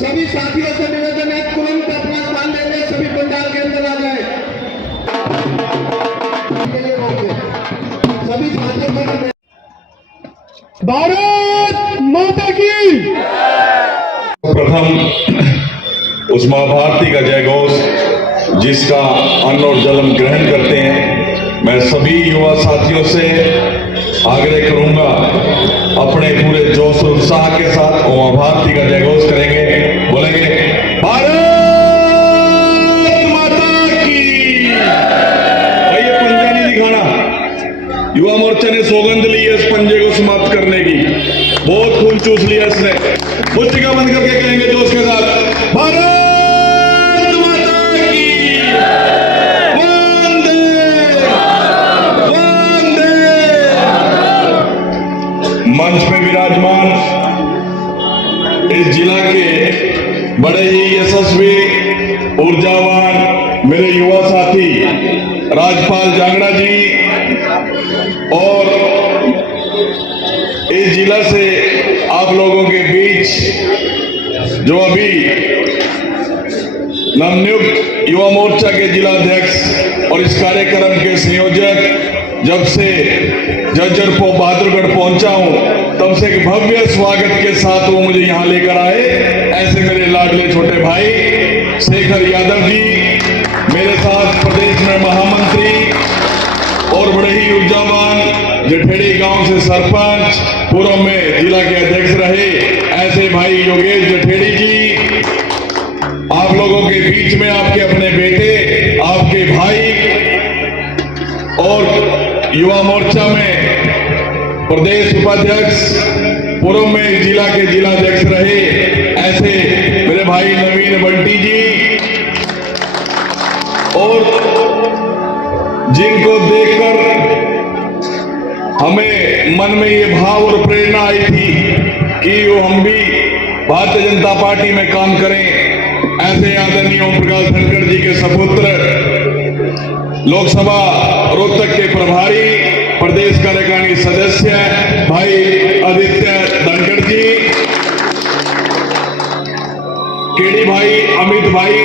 सभी साथियों से निवेदन है, तुरंत अपना स्थान ले लें, सभी पंडाल के अंदर आ जाए। सभी साथियों को भारत माता की। प्रथम उस मां भारती का जय घोष जिसका अन्न और जलम ग्रहण करते हैं। मैं सभी युवा साथियों से आग्रह करूंगा, अपने पूरे जोश और उत्साह के साथ मां भारती का जय घोष करेंगे, बोलेंगे भारत माता की। भाई ये पंजा नहीं दिखाना। युवा मोर्चा ने सौगंध ली है इस पंजे को समाप्त करने की, बहुत खून चूस लिया इसने। मुस्टिका बंद करके कहेंगे जोश के साथ, भारत माता की वंदे वंदे। मंच पे विराजमान इस जिला के बड़े ही यशस्वी ऊर्जावान मेरे युवा साथी राजपाल जांगड़ा जी और इस जिला से आप लोगों के बीच जो अभी नवनियुक्त युवा मोर्चा के जिला अध्यक्ष और इस कार्यक्रम के संयोजक जब से जज्जर बहादुरगढ़ पहुंचा हूं तब से एक भव्य स्वागत के साथ वो मुझे यहां लेकर आए। ऐसे मेरे लाडले छोटे भाई शेखर यादव जी मेरे साथ प्रदेश में महामंत्री और बड़े ही ऊर्जावान जठेड़ी गांव से सरपंच, पूर्व में जिला के अध्यक्ष रहे ऐसे भाई योगेश जठेड़ी जी, आप लोगों के बीच में आपके अपने बेटे, आपके भाई और युवा मोर्चा में प्रदेश उपाध्यक्ष, पूर्व में जिला के जिलाध्यक्ष रहे ऐसे मेरे भाई नवीन बंटी जी, और जिनको देखकर हमें मन में ये भाव और प्रेरणा आई थी कि वो हम भी भारतीय जनता पार्टी में काम करें, ऐसे आदरणीय ओम प्रकाश धनखड़ जी के सपुत्र लोकसभा रोहतक के प्रभारी, प्रदेश कार्यकारिणी सदस्य भाई आदित्य धनखड़ जी, केडी भाई, अमित भाई,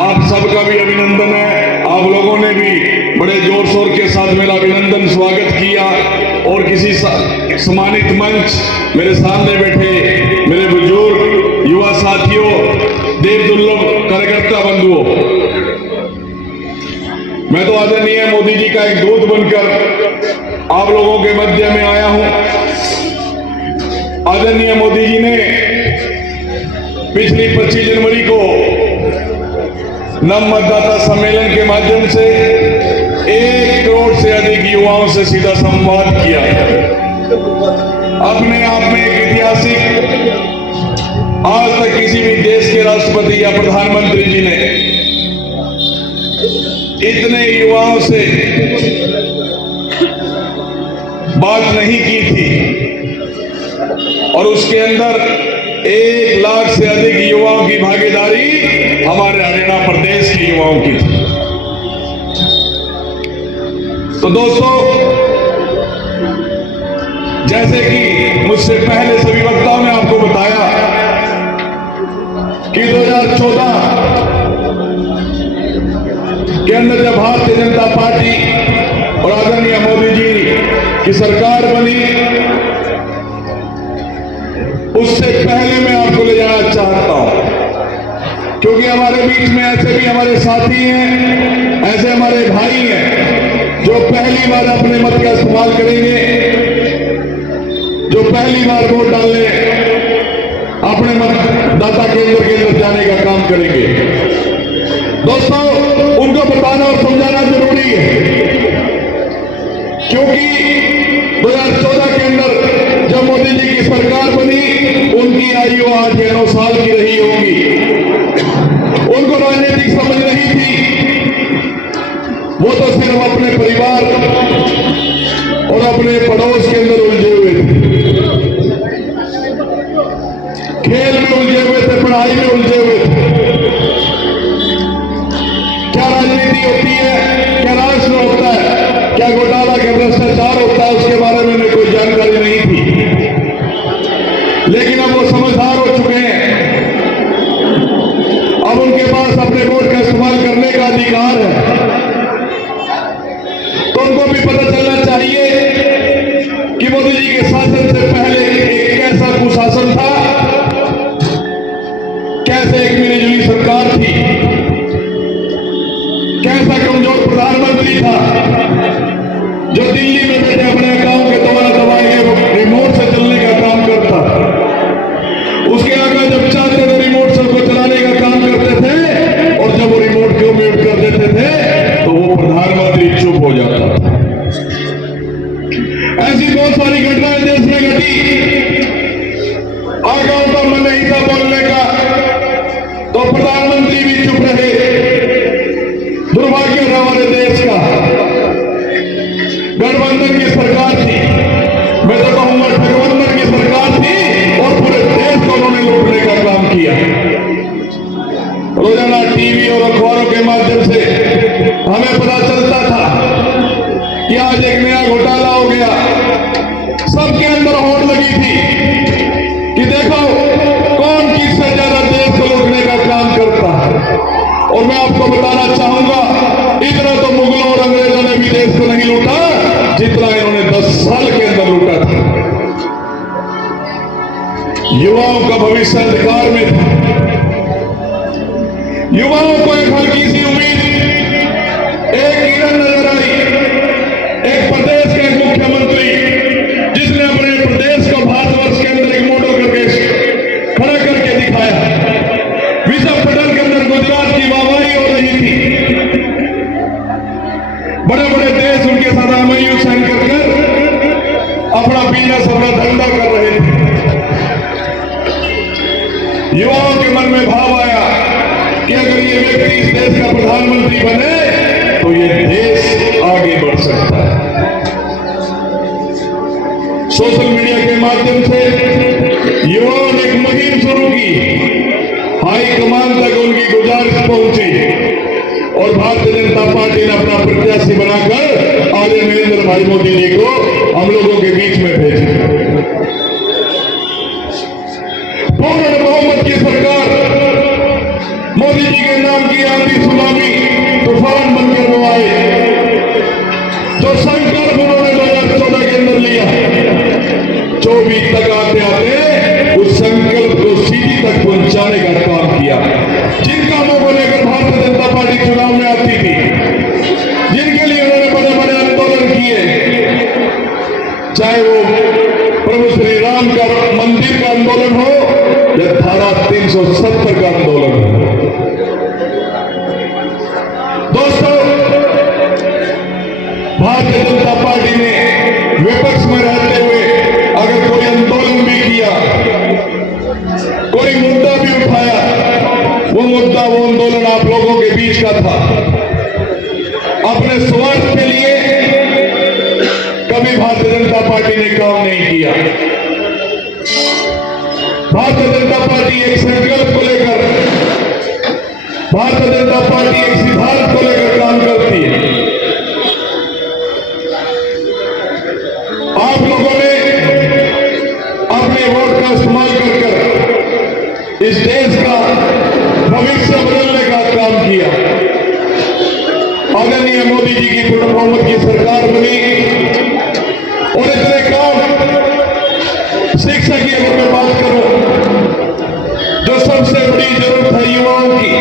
आप सबका भी अभिनंदन है। आप लोगों ने भी बड़े जोर शोर के साथ मेरा अभिनंदन स्वागत किया। और किसी सम्मानित मंच मेरे सामने बैठे मेरे बुजुर्ग युवा साथियों, देव दुर्लभ कार्यकर्ता बंधुओं, मैं तो आदरणीय मोदी जी का एक दूत बनकर आप लोगों के मध्य में आया हूं। आदरणीय मोदी जी ने पिछली 25 जनवरी को नव मतदाता सम्मेलन के माध्यम से 1 करोड़ से अधिक युवाओं से सीधा संवाद किया। अपने आप में एक ऐतिहासिक, आज तक किसी भी देश के राष्ट्रपति या प्रधानमंत्री जी ने इतने युवाओं से बात नहीं की थी, और उसके अंदर 1 लाख से अधिक युवाओं की भागीदारी हमारे हरियाणा प्रदेश के युवाओं की थी। तो दोस्तों, जैसे कि मुझसे पहले सभी वक्ताओं ने आपको बताया कि 2014 के अंदर जब भारतीय जनता पार्टी और आदरणीय मोदी जी की सरकार बनी, उससे पहले मैं आपको ले जाना चाहता हूं, क्योंकि हमारे बीच में ऐसे भी हमारे साथी हैं, ऐसे हमारे भाई हैं जो पहली बार अपने मत का इस्तेमाल करेंगे, जो पहली बार वोट डालने अपने मतदाता केंद्र के अंदर जाने का काम करेंगे। दोस्तों, उनको बताना और समझाना जरूरी है, क्योंकि 2014 के अंदर जब मोदी जी की सरकार बनी, उनकी आयु आज 9 साल की रही होगी। उनको राजनीतिक समझ नहीं थी, वो तो सिर्फ अपने परिवार और अपने पड़ोस के अंदर उलझे हुए थे, खेल में उलझे हुए थे, पढ़ाई में उलझे हुए थे। क्या राजनीति होती है, क्या राष्ट्र होता है, क्या घोटाला, क्या भ्रष्टाचार होता है, उसके बारे में उन्हें कोई जानकारी नहीं थी। लेकिन अब वो समझदार हो चुके हैं मंत्री था जो दिल्ली में बैठे अपने अकाउंट के द्वारा दबाएंगे वो रिमोट से चलने का काम करता था। उसके आगे जब चाहते थे रिमोट से उसको चलाने का काम करते थे, और जब वो रिमोट को म्यूट कर देते थे तो वो प्रधानमंत्री चुप हो जाता था। ऐसी बहुत सारी घटनाएं देश में घटी। आगा होता मन नहीं था बोलने का तो प्रधानमंत्री भी चुप रहे। दुर्भाग्य था हमारे देश का। गठबंधन की सरकार थी, मैं तो कहूंगा ठगबंधन की सरकार थी, और पूरे देश को उन्होंने लूटने का काम किया। रोजाना टीवी और अखबारों के माध्यम से हमें पता चलता था कि आज एक नया घोटाला हो गया। सबके अंदर होड़ लगी थी कि देखो कौन किससे ज्यादा देश को लूटने का काम करता है। और मैं आपको बताना चाहूंगा, इतना तो मुगलों और अंग्रेजों ने भी देश को नहीं लूटा जितना इन्होंने 10 साल के अंदर लूटा था। युवाओं का भविष्य अंधकार में था। युवाओं को एक हल्की सी उम्मीद, एक किरण नजर आई। एक प्रदेश के मुख्यमंत्री जिसने अपने प्रदेश को भारतवर्ष के अंदर एक मॉडल करके खड़ा करके दिखाया। विश्व पटल के अंदर गुजरात की वाहवाही हो रही थी। बड़े बड़े देश उनके साथ MOU साइन कर अपना बिजनेस, अपना धंधा कर रहे थे। युवाओं के मन में भाव आया कि अगर ये व्यक्ति इस देश का प्रधानमंत्री बने तो ये देश आगे बढ़ सकता है। सोशल मीडिया के माध्यम से युवाओं ने एक मुहिम शुरू की। हाई कमान तक उनकी गुजारिश पहुंची और भारतीय जनता पार्टी ने अपना प्रत्याशी बनाकर आदरणीय नरेंद्र भाई मोदी जी को हम लोगों के बीच में भेजा। पूर्ण बहुमत की सरकार मोदी जी के नाम की आंधी सुनामी तूफान बनकर वो आए। जो संकल्प उन्होंने 2014 के अंदर लिया, 24 तक आते आते उस संकल्प को सीधी तक पहुंचाने का काम किया। जिन कामों को लेकर भारतीय जनता पार्टी चुनाव में आती थी, जिनके लिए उन्होंने बड़े बड़े आंदोलन किए, चाहे वो प्रभु श्री राम का मंदिर का आंदोलन हो या धारा 370 का आंदोलन हो। दोस्तों, भारतीय जनता पार्टी ने विपक्ष में रहते हुए अगर कोई आंदोलन भी किया, कोई मुद्दा भी उठाया, वो मुद्दा, वो आंदोलन आप लोगों के बीच का था। अपने स्वार्थ के लिए कभी भारतीय जनता पार्टी ने काम नहीं किया। भारतीय जनता पार्टी एक संकल्प को लेकर, भारतीय जनता पार्टी एक सिद्धांत को लेकर काम करती है। आप लोगों ने अपने वोट का इस्तेमाल कर इस देश का भविष्य बदलने का काम किया। आदरणीय मोदी जी की पूर्ण बहुमत की सरकार बनी और इतने काम, शिक्षा की अगर मैं बात करूं, जो सबसे बड़ी जरूरत है युवाओं की,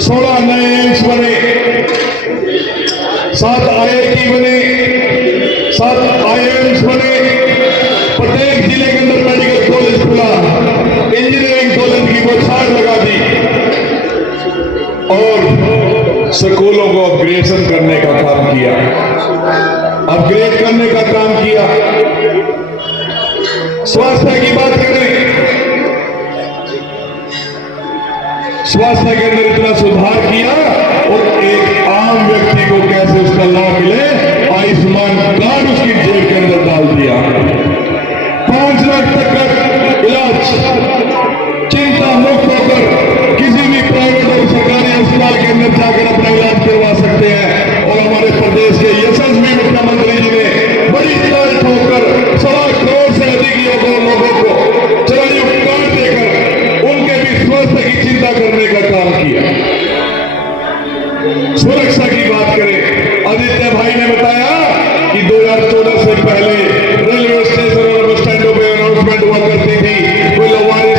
16 नए एम्स बने, 7 IIT बने, 7 IIMs बने, प्रत्येक जिले के अंदर मेडिकल कॉलेज खुला, इंजीनियरिंग कॉलेज की बौछार लगा दी और स्कूलों को अपग्रेडेशन करने का काम किया, अपग्रेड करने का काम किया। स्वास्थ्य की बात करें, स्वास्थ्य के अंदर इतना सुधार किया और एक आम व्यक्ति को कैसे उसका लाभ मिले, आयुष्मान कार्ड उसकी जेब के अंदर डाल दिया। 5 लाख तक का इलाज चिंता मुक्त होकर किसी भी प्राइवेट और सरकारी अस्पताल के अंदर जाकर अपना इलाज करवा सकते हैं। और हमारे प्रदेश के यशस्वी मुख्यमंत्री जी ने बड़ी ताल ठोकर 1.25 करोड़ से अधिक लोगों को चरणी कार्ड देकर उनके भी स्वास्थ्य की चिंता करने का काम किया। सुरक्षा की बात करें, आदित्य भाई ने बताया कि 2014 से पहले रेलवे स्टेशन और बस स्टैंडों पर अनाउंसमेंट हुआ करती थी, कोई लवारी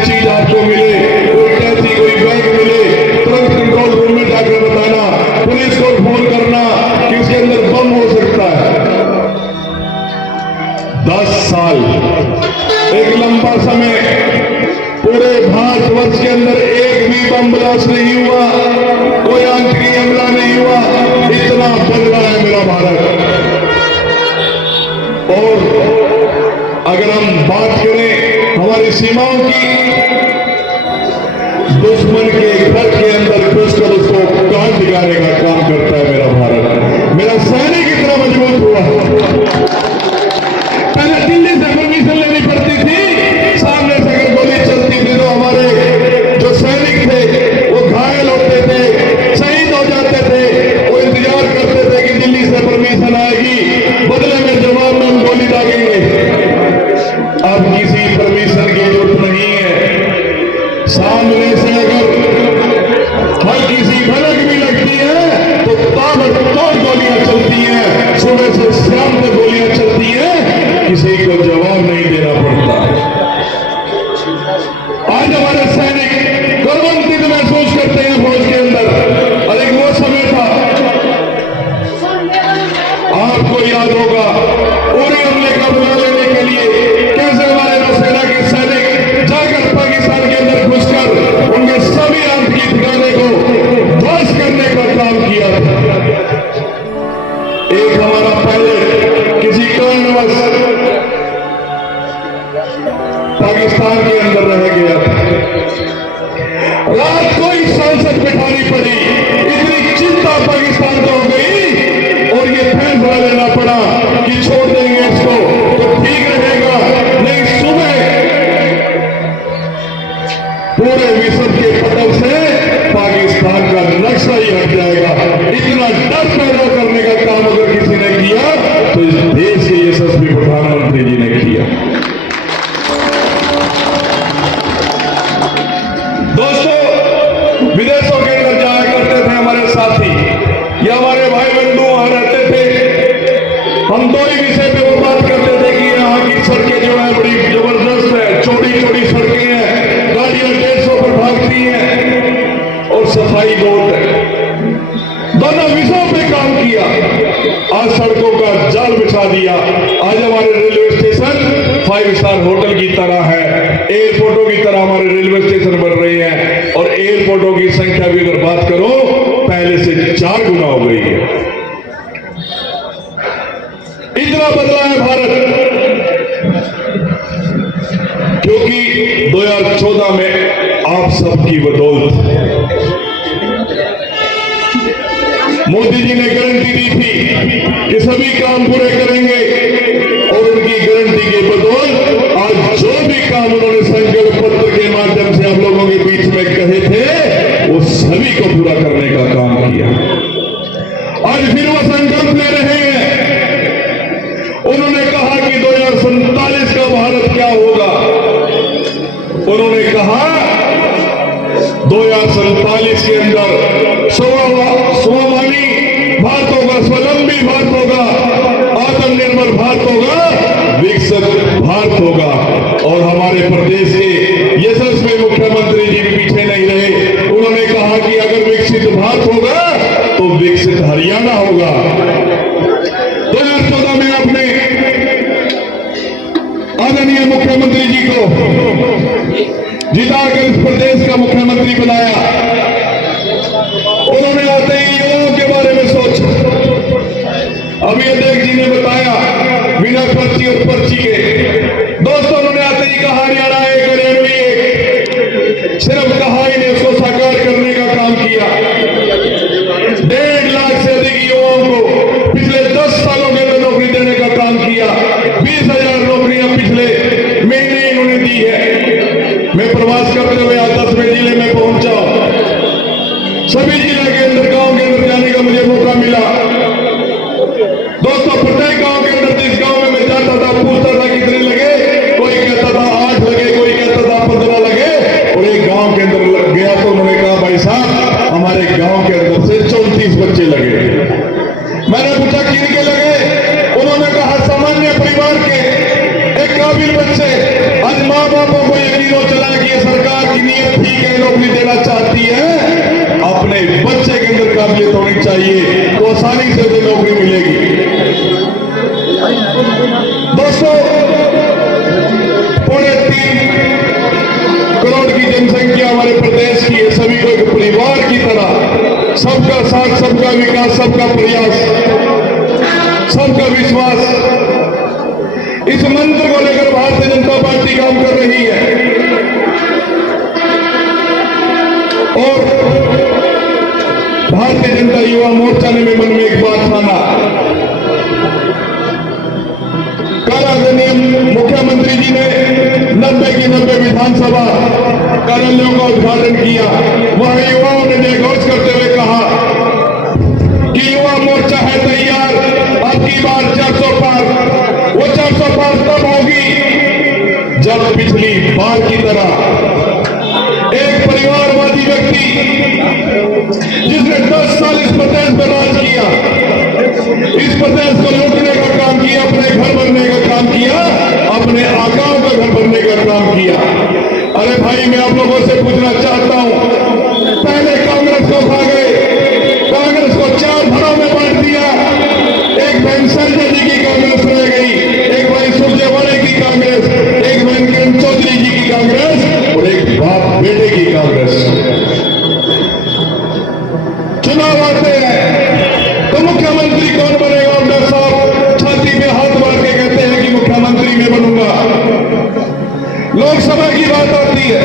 अंदर एक भी बम ब्लास्ट नहीं हुआ, कोई आतंकी हमला नहीं हुआ। इतना बदला है मेरा भारत। और अगर हम बात करें हमारी सीमाओं की, दुश्मन के घर के अंदर घुसकर उसको काट दिखाने का काम करता है मेरा भारत। मेरा सैनिक इतना मजबूत हुआ, पहले दिल्ली से परमिशन लेनी पड़ती थी, सामने से अगर गोली चलती थी तो हमारे जो सैनिक थे वो घायल होते थे, शहीद हो जाते थे। वो इंतजार करते थे कि दिल्ली से परमिशन आएगी, बदले में जवाब में हम गोली दागेंगे। अब किसी परमिशन की जरूरत नहीं है। सामने से अगर हल्की सी भनक भी लगती है तो ताबड़तोड़ गोलियां चलती हैं, सुबह से शाम तक गोलियां चलती हैं, किसी को जवाब नहीं देना पड़ता। आज हमारे सैनिक गर्वान्वित महसूस करते हैं फौज के अंदर। और एक वो समय था, आपको याद होगा, उरी हमले का बदला लेने के लिए कैसे हमारे नौसेना के सैनिक जाकर पाकिस्तान के अंदर घुसकर उनके सभी आतंकी ठिकाने को ध्वस्त करने का काम किया था। एक हमारा पायलट किसी कारणवश पाकिस्तान के अंदर रह गया था, रात को ही संसद बिठानी पड़ी। इतनी चिंता पाकिस्तान को हो गई और ये फैसला लेना पड़ा कि छोड़ देंगे इसको तो ठीक रहेगा, नहीं सुबह पूरे विश्व के पटल से पाकिस्तान का नक्शा ही हट जाएगा। इतना डर पैदा करने का काम अगर किसी ने किया तो इस देश के यशस्वी प्रधानमंत्री जी ने किया। दोस्तों, विदेशों के अंदर जाया करते थे हमारे साथी, या हमारे भाई बंधु वहां रहते थे। हम दो ही विषय पे वो बात करते थे कि यहाँ की सड़कें जो है बड़ी जबरदस्त है, चौड़ी चौड़ी सड़कें हैं, गाड़ियां 150 पर भागती हैं और सफाई बहुत है। दोनों विषयों पे काम किया। आज सड़कों का जाल बिछा दिया। आज हमारे रेलवे स्टेशन 5 स्टार होटल की तरह है, एयरपोर्टों की तरह हमारे रेलवे स्टेशन बन रहे हैं। और एयरपोर्टों की संख्या भी अगर बात करो पहले से 4 गुना हो गई है। इतना बदला है भारत, क्योंकि 2014 में आप सबकी बदौलत मोदी जी ने गारंटी दी थी कि सभी काम पूरे करेंगे, और उनकी गारंटी के बदौलत आज जो भी काम उन्होंने संकल्प पत्र के माध्यम से आप लोगों के बीच में कहे थे वो सभी को पूरा करने का काम किया। आज फिर वो संकल्प ले रहे हैं। उन्होंने कहा कि 2047 का भारत क्या होगा। उन्होंने कहा 2047 के अंदर स्वाभिमानी भारत होगा, स्वावलंबी भारत होगा, आत्मनिर्भर भारत होगा, विकसित भारत होगा। और हमारे प्रदेश के यशस्वी मुख्यमंत्री जी भी पीछे नहीं रहे। उन्होंने कहा कि अगर विकसित भारत होगा तो विकसित हरियाणा होगा। 2014 में आपने आदरणीय मुख्यमंत्री जी को जिताकर इस प्रदेश का मुख्यमंत्री बनाया। उन्होंने आते ही युवाओं के बारे में सोचा। अभी अध्यक्ष जी ने बताया बिना पर्ची और पर्ची के। दोस्तों, उन्होंने आते ही कहा हरियाणा एक, हरियाणवी एक। सिर्फ कहा ही ने उसको साकार करने का काम किया। 1.5 लाख से अधिक युवाओं को पिछले 10 सालों के अंदर नौकरी देने का काम किया। 20,000 नौकरियां पिछले महीने इन्होंने दी है। मैं प्रवास करते हुए आज 10वें जिले में पहुंचा। सभी जिले के अंदर, गांव के अंदर जाने का मुझे मौका मिला। दोस्तों, प्रत्येक गांव के अंदर जिस गांव में मैं जाता था पूछता था कितने लगे। कोई कहता था 8 लगे, कोई कहता था 15 लगे। और एक गांव के अंदर गया तो उन्होंने कहा भाई साहब हमारे गांव के अंदर से 34 बच्चे लगे। मैंने पूछा किनके लगे। उन्होंने कहा सामान्य परिवार के एक काबिल बच्चे। आज माँ बापों को यकीन हो चला कि ये सरकार की नीयत ठीक है, नौकरी देना चाहती है, अपने बच्चे के अंदर काबिलियत होनी चाहिए तो आसानी से उसे नौकरी मिलेगी। दोस्तों, 3.25 करोड़ की जनसंख्या हमारे सबका साथ, सबका विकास, सबका प्रयास, सबका विश्वास, इस मंत्र को लेकर भारतीय जनता पार्टी काम कर रही है। और भारतीय जनता युवा मोर्चा ने भी मन में एक बात ठाना। कल आदरणीय मुख्यमंत्री जी ने 90 की 90 विधानसभा कार्यालयों का उद्घाटन किया। वहां युवाओं ने जयघोष करते हुए कहा कि युवा मोर्चा है तैयार, अब की बार 400 पार। वो 400 पार तब होगी जब पिछली बार की तरह एक परिवारवादी व्यक्ति जिसने 10 साल इस प्रदेश में राज किया, इस प्रदेश को लूटने का काम किया, अपने घर बनने का काम किया, अपने आकाओं का घर बनने का काम किया। अरे भाई, मैं आप लोगों से पूछना चाहता हूं, पहले कांग्रेस को खा गए, कांग्रेस को 4 घरों में बांट दिया। एक बहन संजय जी की कांग्रेस रह गई, एक बहन सुरजेवाला की कांग्रेस, एक बहन किरण चौधरी जी की कांग्रेस और एक बाप बेटे की कांग्रेस। चुनाव आते हैं तो मुख्यमंत्री कौन बनेगा? अब्दुल साहब छाती पे हाथ मार के कहते हैं कि मुख्यमंत्री मैं बनूंगा। लोकसभा की बात आती है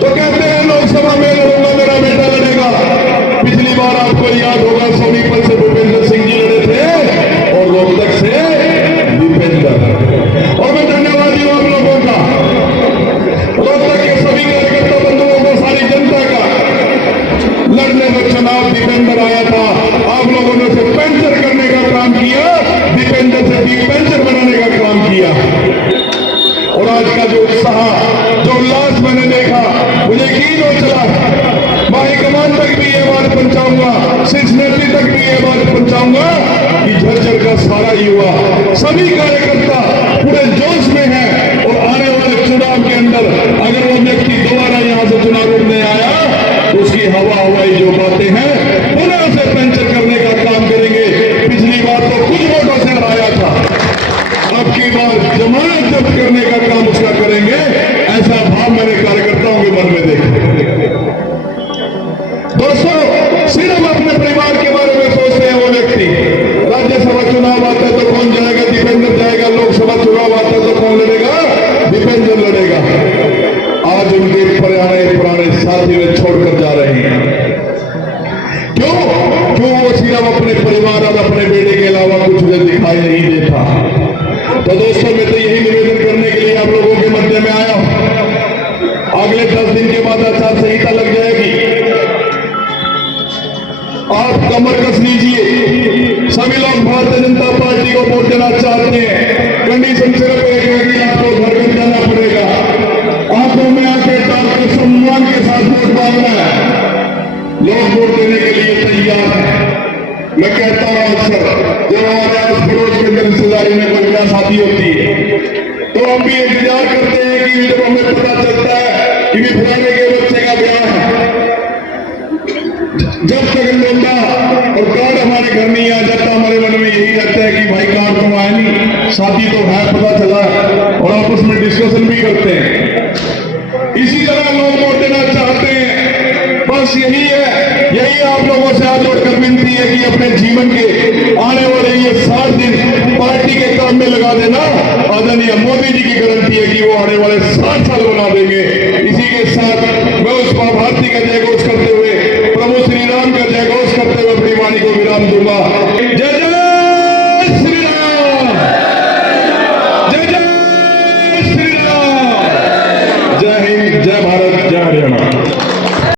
तो कहते हैं लोकसभा में लड़ूंगा, मेरा बेटा लड़ेगा। पिछली बार आपको याद होगा, सोनीपत से भूपेंद्र सिंह जी लड़े थे और रोहतक से दीपेंद्र। और मैं धन्यवादी हूं आप लोगों का, रोहतक के सभी कार्यकर्ता बंधुओं को, सारी जनता का। लड़ने में चुनाव दीपेंद्र आया था, आप लोगों ने उसे पेंचर करने का काम किया, दीपेंद्र से बिग पेंचर बनाने का काम किया। और आज का जो उत्साह, जो उल्लास मैंने देखा, मुझे यकीन हो चला, मैं हाईकमान तक भी ये बात पहुंचाऊंगा, शीर्ष नेतृत्व तक भी ये बात पहुंचाऊंगा कि झज्जर का सारा युवा, सभी कार्यकर्ता पूरे जोश में है। और आने वाले चुनाव के अंदर अगर वो व्यक्ति दोबारा यहां से चुनाव लड़ने आया तो उसकी हवा हवाई जो बातें हैं पुनः उसे पेंचर करने का काम करेंगे। पिछली बार तो कुछ वोटों से हराया था, अब की बार जमानत जब्त करने का काम उसका करेंगे। ऐसा भाव मैंने कार्यकर्ताओं के मन में देखा। दोस्तों, सिर्फ अपने परिवार के बारे में सोचते हैं वो व्यक्ति। राज्यसभा चुनाव आता है तो कौन जाएगा? दीपेंद्र जाएगा। लोकसभा चुनाव आता है तो कौन लड़ेगा? दीपेंद्र लड़ेगा। आज उनके पुराने साथी वे छोड़कर जा रहे हैं। क्यों? वो सिर्फ अपने परिवार और अपने बेटे के अलावा कुछ उन्हें दिखाई नहीं देता। तो दोस्तों, मैं तो यही निवेदन करने के लिए आप लोगों के मध्य में आया हूं। अगले 10 दिन के बाद आचार संहिता लग जाएगी। आप कमर कस लीजिए। सभी लोग भारतीय जनता पार्टी को वोट देना चाहते हैं। कंडीशन सिर्फ एक है कि आपको घर घर जाना पड़ेगा, आंखों में आंखें डालकर सम्मान के साथ वोट मांगना है। लोग वोट देने के लिए तैयार हैं। मैं कहता हूं अक्सर, जब हमारे आस पड़ोस के अंदर रिश्तेदारी में कोई ब्याह शादी होती है तो हम भी इंतजार करते हैं कि जब हमें पता चलता है कि फलाने के बच्चे का ब्याह है, जब तक लौंडा और कार्ड हमारे घर नहीं आ जाता, हमारे मन में यही रहता है कि भाई कार्ड तो आया नहीं, शादी तो है, पता चला, और आपस में डिस्कशन भी करते हैं। इसी तरह लोग वोट देना चाहते हैं। बस यही है, यही आप लोगों से हाथ जोड़कर विनती है कि अपने जीवन के आने वाले ये 60 दिन पार्टी के काम में लगा देना। आदरणीय मोदी जी की गारंटी है कि वो आने वाले 60 साल बना देंगे। इसी के साथ मैं उस महाभारती का जयघोष करते हुए, प्रभु श्री राम का जयघोष करते हुए अपनी वाणी को विराम दूंगा।